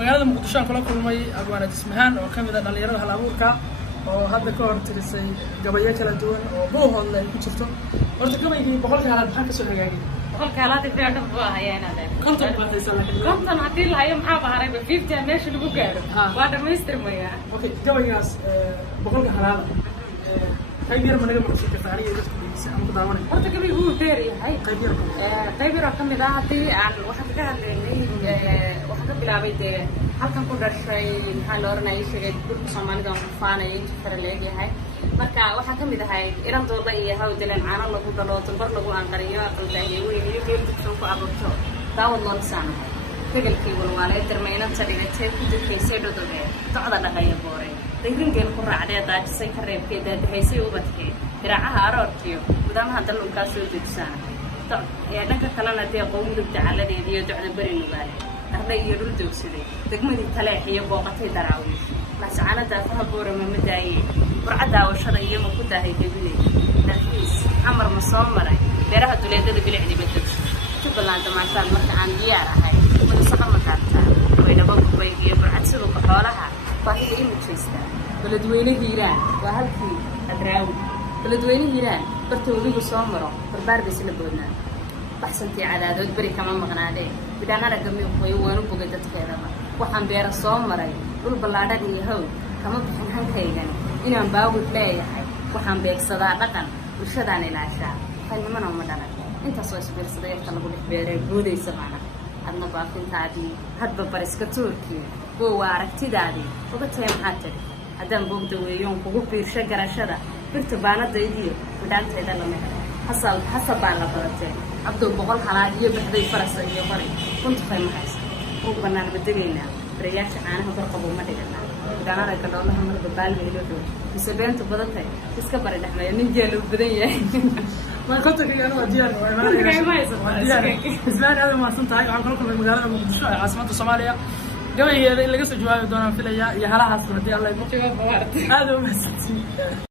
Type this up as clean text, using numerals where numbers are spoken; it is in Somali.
magaalada Muqdisho aan kula kulmay abwaana Jismahan oo kamid ah dhalinyarada hal abuurka oo hadda ka hor tirisay gabayo kala duwan oo buuhoodna ay ku jirto horta gabaygii boqolka halaad maxaa ka soo hagaagay boqolka halaad fiican buu ahaayeen konton baataysan laakiin konton hadii la hayo maxaa baharay 50 meesha lagu gaaro waa dhamaystirmaya okay gabaygaas boqolka halaad qayb yar ma naga maqashay taariikhda dadka si aan ku daawanay horta gabaygu wuu dheer yahay qayb yar kamid ah hadii aan waxa ka hadlaynay waxa ka bilaabay halkan ku dhashay maxaa la oranayay sheegay gurka Soomaalida oo faanay inta kala leeyahay marka waxa kamid ahay iran dooda iyo hawdalan caano lagu dalo tambar lagu anqariyo aqaldahay weyn iyo geedka ku abuurto daawad loo saamaxay tegalkii walwaalay darmeynanta dhigatay ku dadkaysay dhodobay tocda dhaqaya boorey deegaanka ku raacday daajisay ka reebkeeda dhahaysay ubadkee diraacaha aroortiyo gudamaha dalunka soo degsana ee dhanka kalena qowmiyada jacaladeed iyo docda bari nugaale arday iyo dhul doogsaday degmadii taleex iyo booqatay daraawish la sacanada faha boorama madaayay burcada washada iyo ma ku daahay debilay dalxiis amar ma soo maray beeraha duleedada bilicdi bedel Jubbaland maanta marka aan diyaar ahay wada saxan ma qaata way dhabo bay iyo burcad sidoo xoolaha baahida inuu jeestaa baladweyne hiiraan waa halkii adraawi baladweyne hiiraan bartoodu soo maro barbaar bisla boodnaa baxsantii cadaadood bari kama maqnaadee bidaanada gamay way waanu bogay dadkeeda waxaan beera soo maray dhul ballaadhan iyo hawl kama bixin hankaygan inaan baawid leeyahay waxaan beegsadaa dhaqan bulshadaan ilaashaa xilmana uma dhalan intaas oo isbiirsaday inta lagu dhex beeray boodaysa maana adna baafintaadii hadba bariska tuurkii waa aragtidaadii uga tahay maxaa tiri haddaan boogda weeyoon kugu fiirsha garashada birta baanadaydiyo bidhaantayda lama helay hasabaan la badatee abduu boqol halaad iyo baxday farasa iyo qori kunta fayma haysa ugu bannaan badegaynaa barayaasha caanaha barqabo ma dhiganaa bidhaanada gadhoolaha marba baalmeelo dhow mise beenta badantay iska bari dhexmeeya nin jeelo badan yahay ما كنت كي أنا وديان إسلام هذا ما سنتهاي وعن كلكم في مجال المقدسة عاصمة الصومالية قبل اللي قصة جواب دونا في يا هلا حصل دي الله يبارك هذا ما